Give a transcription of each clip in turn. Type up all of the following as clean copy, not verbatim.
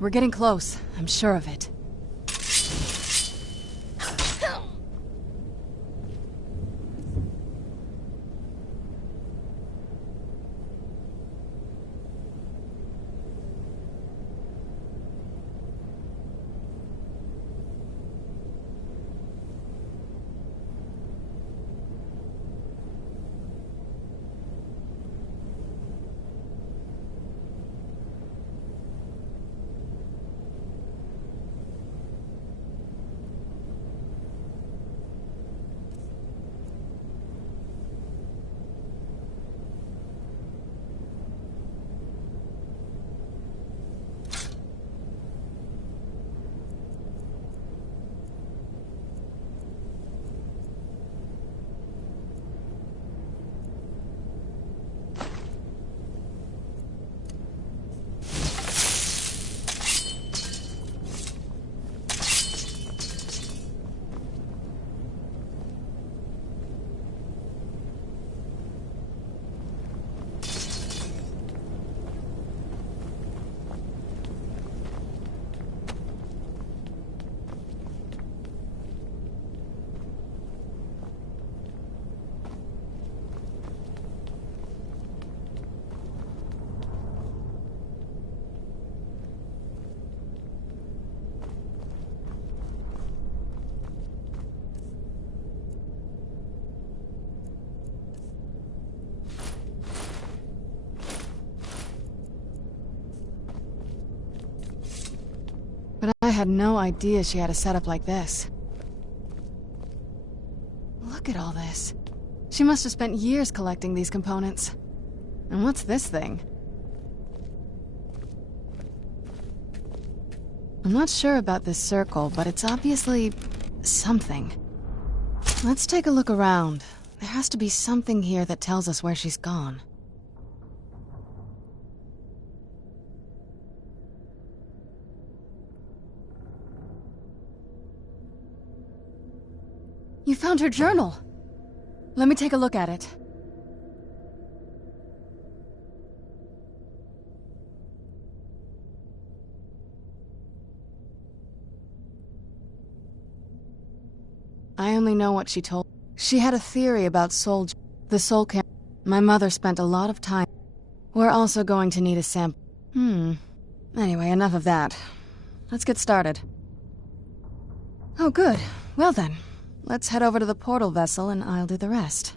We're getting close. I'm sure of it. But I had no idea she had a setup like this. Look at all this. She must have spent years collecting these components. And what's this thing? I'm not sure about this circle, but it's obviously something. Let's take a look around. There has to be something here that tells us where she's gone. You found her journal! Let me take a look at it. I only know what she told. She had a theory about the soul camp. My mother spent a lot of time. We're also going to need a sample. Anyway, enough of that. Let's get started. Oh, good. Well then. Let's head over to the portal vessel and I'll do the rest.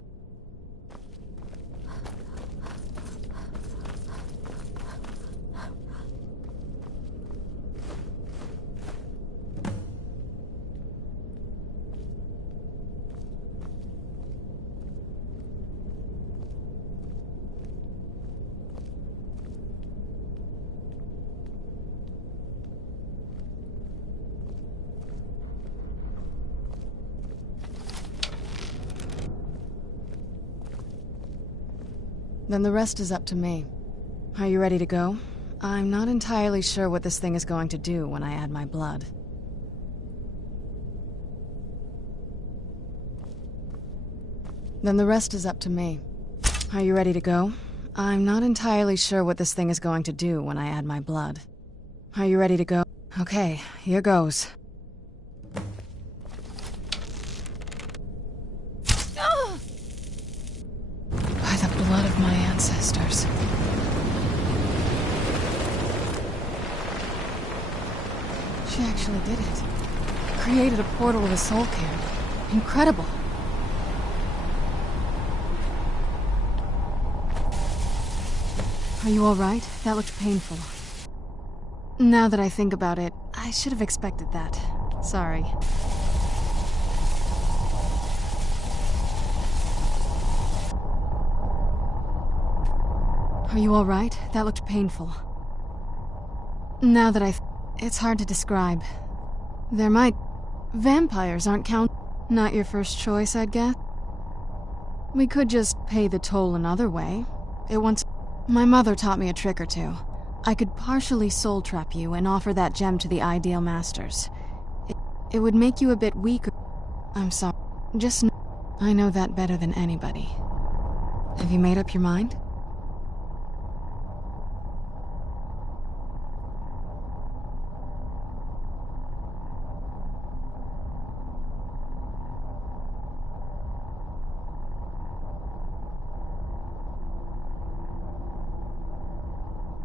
Then the rest is up to me. Are you ready to go? I'm not entirely sure what this thing is going to do when I add my blood. Then the rest is up to me. Are you ready to go? I'm not entirely sure what this thing is going to do when I add my blood. Are you ready to go? Okay, here goes. Blood of my ancestors. She actually did it. Created a portal with a soul cairn. Incredible. Are you alright? That looked painful. Now that I think about it, I should have expected that. Sorry. Are you alright? That looked painful. Now that it's hard to describe. Vampires aren't Not your first choice, I'd guess. We could just pay the toll another way. My mother taught me a trick or two. I could partially soul trap you and offer that gem to the Ideal Masters. It would make you a bit weaker. I'm sorry. I know that better than anybody. Have you made up your mind?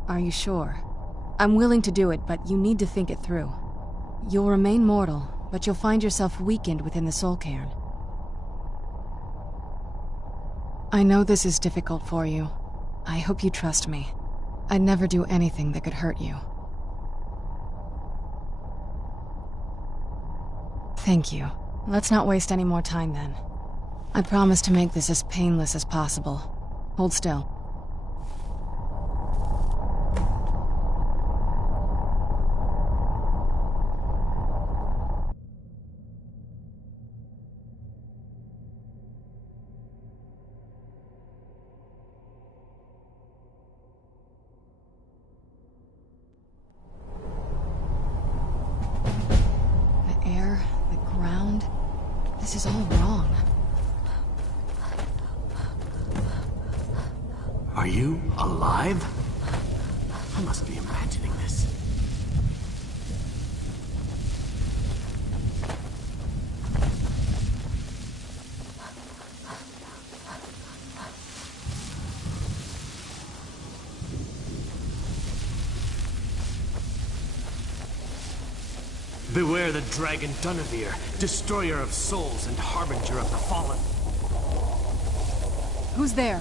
Are you sure? I'm willing to do it, but you need to think it through. You'll remain mortal, but you'll find yourself weakened within the soul cairn. I know this is difficult for you. I hope you trust me. I'd never do anything that could hurt you. Thank you. Let's not waste any more time then. I promise to make this as painless as possible. Hold still. The air, the ground, this is all wrong. Are you alive? I must be imagining this. Beware the dragon Dunavir, destroyer of souls and harbinger of the fallen. Who's there?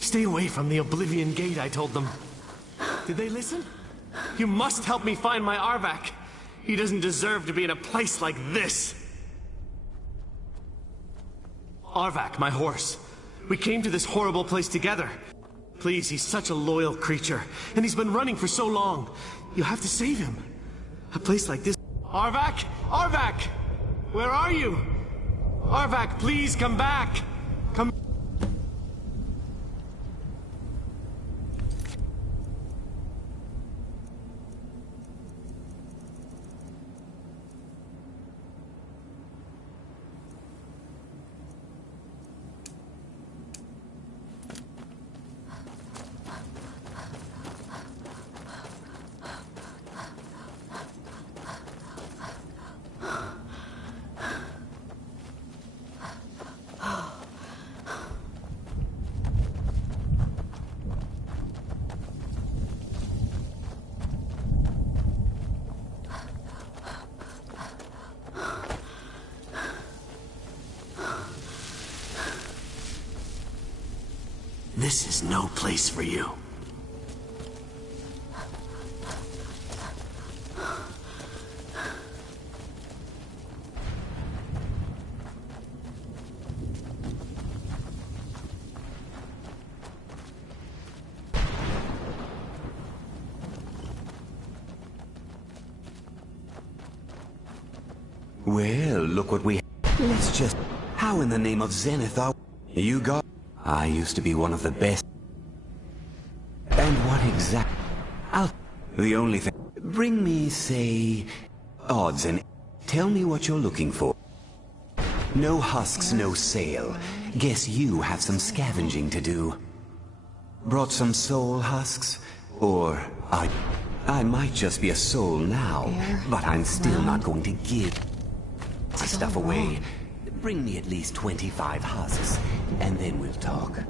Stay away from the Oblivion Gate, I told them. Did they listen? You must help me find my Arvak. He doesn't deserve to be in a place like this. Arvak, my horse. We came to this horrible place together. Please, he's such a loyal creature, and he's been running for so long. You have to save him. A place like this... Arvak! Arvak! Where are you? Arvak, please come back! Come... This is no place for you. Well, look what we... Let's just... How in the name of Zenith are... You got... I used to be one of the best. And what exact... The only thing... Bring me, say... odds and... Tell me what you're looking for. No husks, no sale. Guess you have some scavenging to do. Brought some soul husks? Or... I might just be a soul now, but I'm still not going to give my stuff away. Bring me at least 25 husks, and then we'll talk.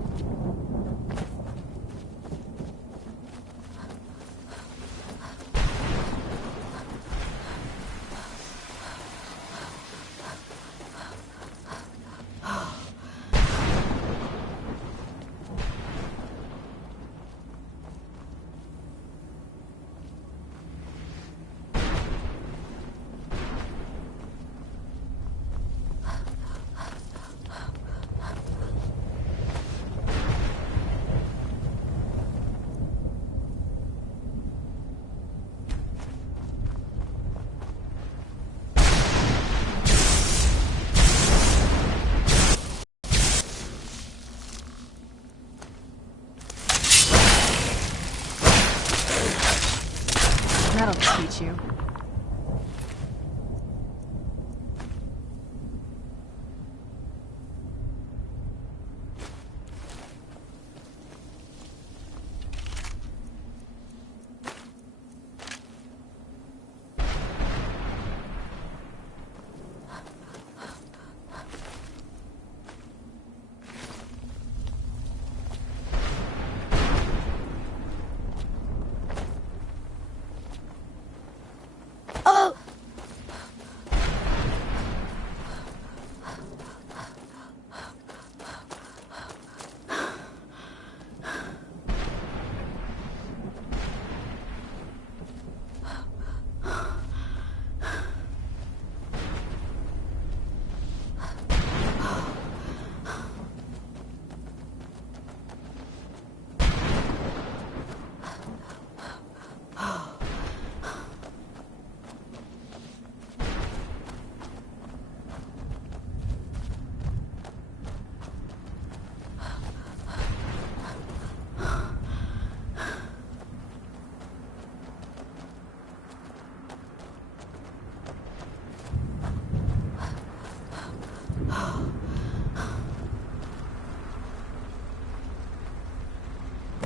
That'll teach you.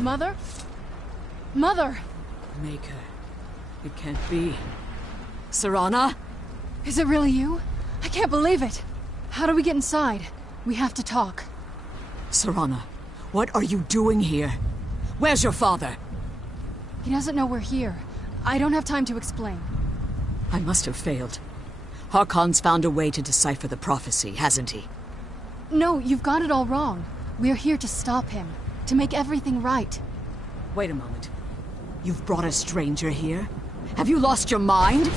Mother? Mother! Maker. It can't be. Serana? Is it really you? I can't believe it! How do we get inside? We have to talk. Serana, what are you doing here? Where's your father? He doesn't know we're here. I don't have time to explain. I must have failed. Harkon's found a way to decipher the prophecy, hasn't he? No, you've got it all wrong. We're here to stop him. To make everything right. Wait a moment. You've brought a stranger here? Have you lost your mind?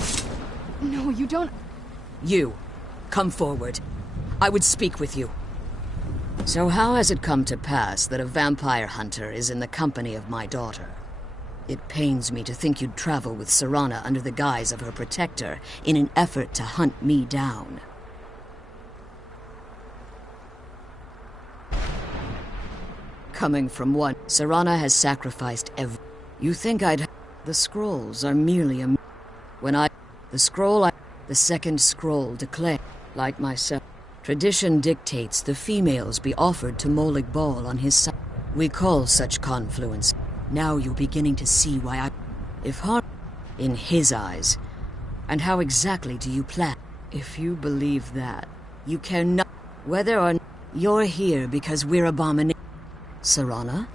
No, you don't... You, come forward. I would speak with you. So how has it come to pass that a vampire hunter is in the company of my daughter? It pains me to think you'd travel with Serana under the guise of her protector in an effort to hunt me down. Coming from one, Serana has sacrificed every... You think I'd... The scrolls are merely a... The second scroll declares, like myself, tradition dictates the females be offered to Molag Bal on his side. We call such confluence. Now you're beginning to see why I... If harm... In his eyes. And how exactly do you plan? If you believe that, you care not... Whether or not... You're here because we're abominations. Serana?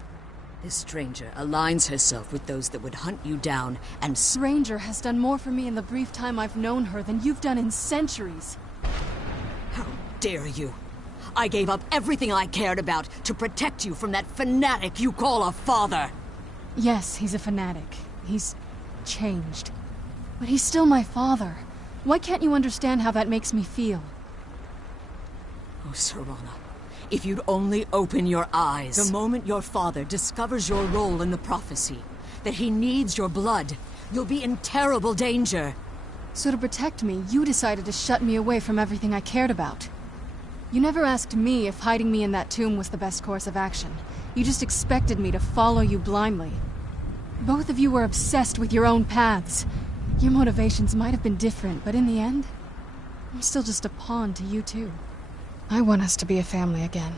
This stranger aligns herself with those that would hunt you down and... Stranger has done more for me in the brief time I've known her than you've done in centuries. How dare you? I gave up everything I cared about to protect you from that fanatic you call a father. Yes, he's a fanatic. He's changed. But he's still my father. Why can't you understand how that makes me feel? Oh, Serana. If you'd only open your eyes. The moment your father discovers your role in the prophecy, that he needs your blood, you'll be in terrible danger. So to protect me, you decided to shut me away from everything I cared about. You never asked me if hiding me in that tomb was the best course of action. You just expected me to follow you blindly. Both of you were obsessed with your own paths. Your motivations might have been different, but in the end, I'm still just a pawn to you two. I want us to be a family again.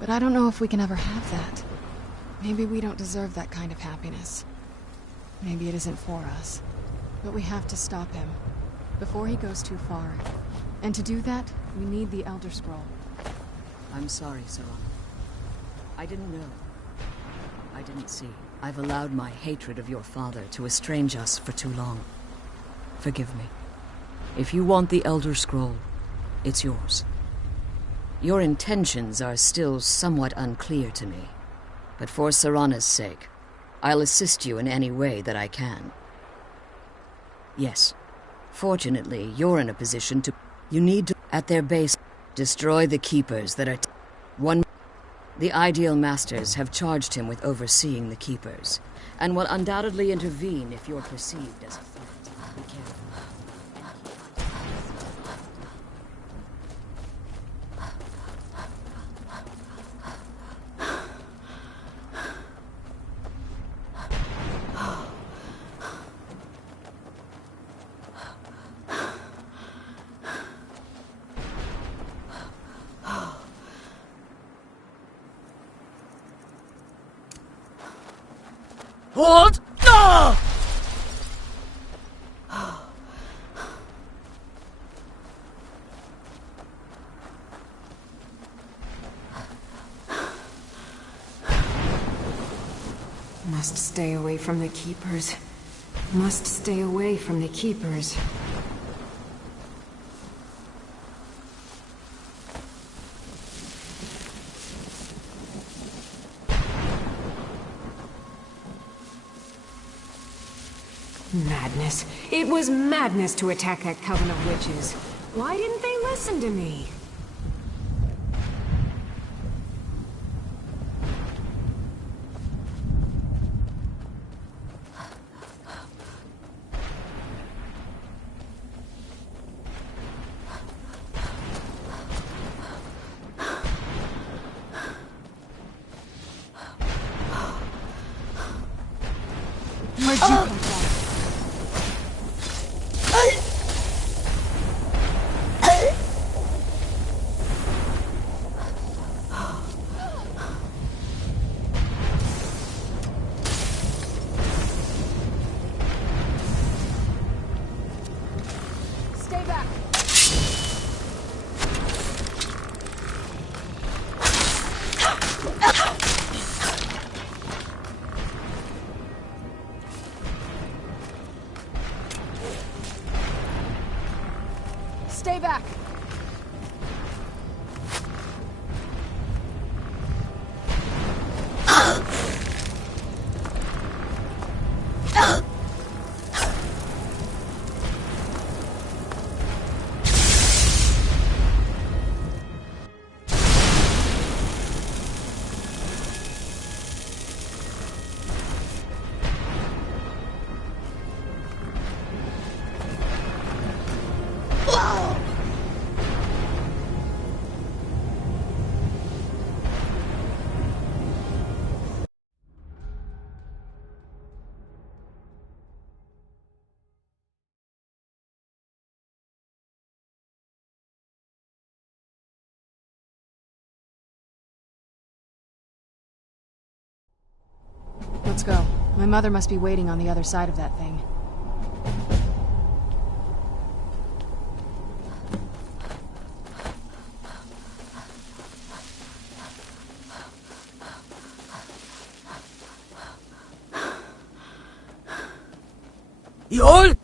But I don't know if we can ever have that. Maybe we don't deserve that kind of happiness. Maybe it isn't for us. But we have to stop him, before he goes too far. And to do that, we need the Elder Scroll. I'm sorry, Serana. I didn't know. I didn't see. I've allowed my hatred of your father to estrange us for too long. Forgive me. If you want the Elder Scroll, it's yours. Your intentions are still somewhat unclear to me, but for Serana's sake, I'll assist you in any way that I can. Yes, fortunately, you're in a position to... You need to, at their base, destroy the Keepers that are... The Ideal Masters have charged him with overseeing the Keepers, and will undoubtedly intervene if you're perceived as a threat. Be careful. Hold! No! Must stay away from the Keepers. Must stay away from the Keepers. Madness. It was madness to attack that coven of witches. Why didn't they listen to me? Where'd you come from? Stay back! Let's go. My mother must be waiting on the other side of that thing. You're...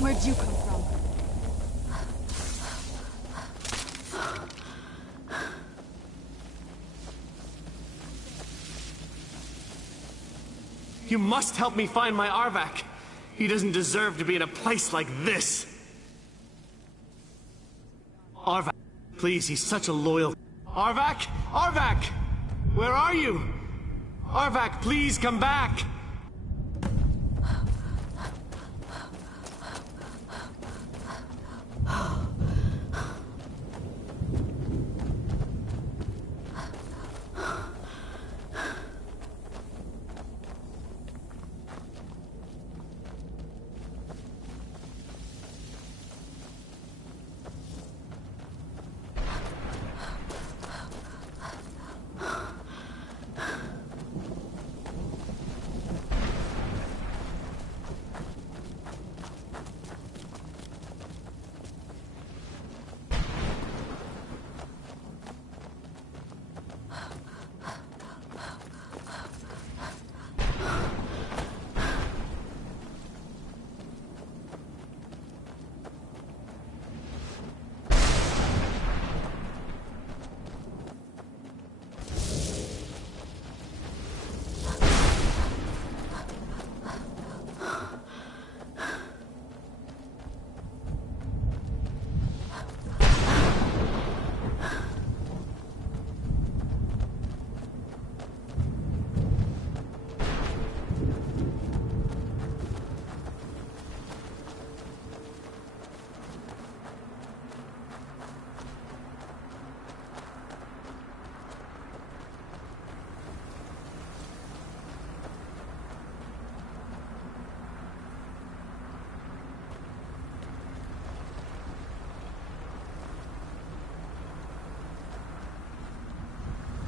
Where'd you come from? You must help me find my Arvak. He doesn't deserve to be in a place like this. Arvak, please, he's such a loyal... Arvak? Arvak! Where are you? Arvak, please come back!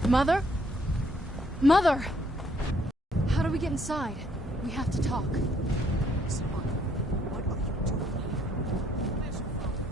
Mother? Mother! How do we get inside? We have to talk. What are you doing here? Where's your father?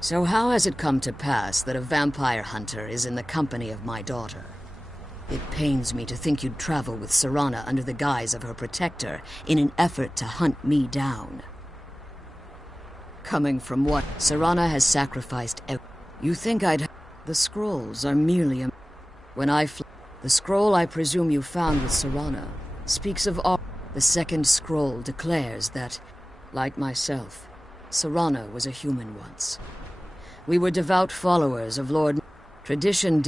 So how has it come to pass that a vampire hunter is in the company of my daughter? It pains me to think you'd travel with Serana under the guise of her protector in an effort to hunt me down. Coming from what? Serana has sacrificed You think I'd... The scrolls are merely a... When I the scroll I presume you found with Serana speaks of all... The second scroll declares that, like myself, Serana was a human once. We were devout followers of Lord... Tradition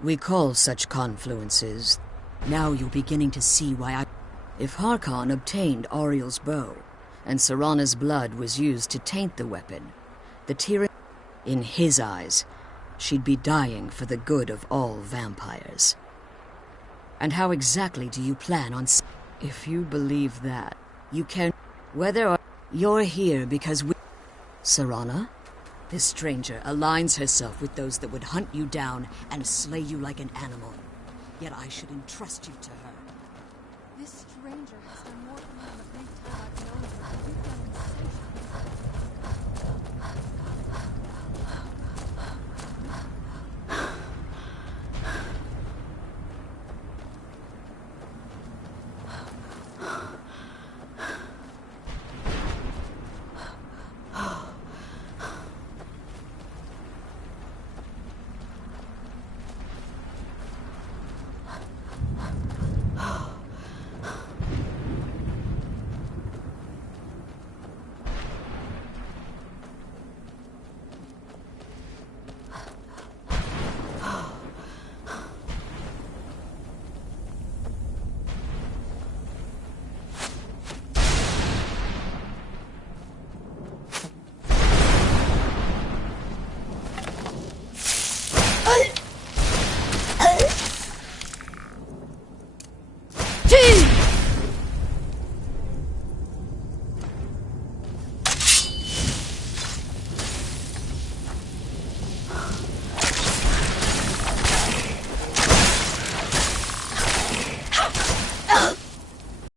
We call such confluences. Now you're beginning to see why I... If Harkon obtained Auriel's bow, and Serana's blood was used to taint the weapon, the Tyranid... In his eyes, she'd be dying for the good of all vampires. And how exactly do you plan on... If you believe that, you can... Whether or... You're here because we... Serana? This stranger aligns herself with those that would hunt you down and slay you like an animal. Yet I should entrust you to her. This stranger has done more than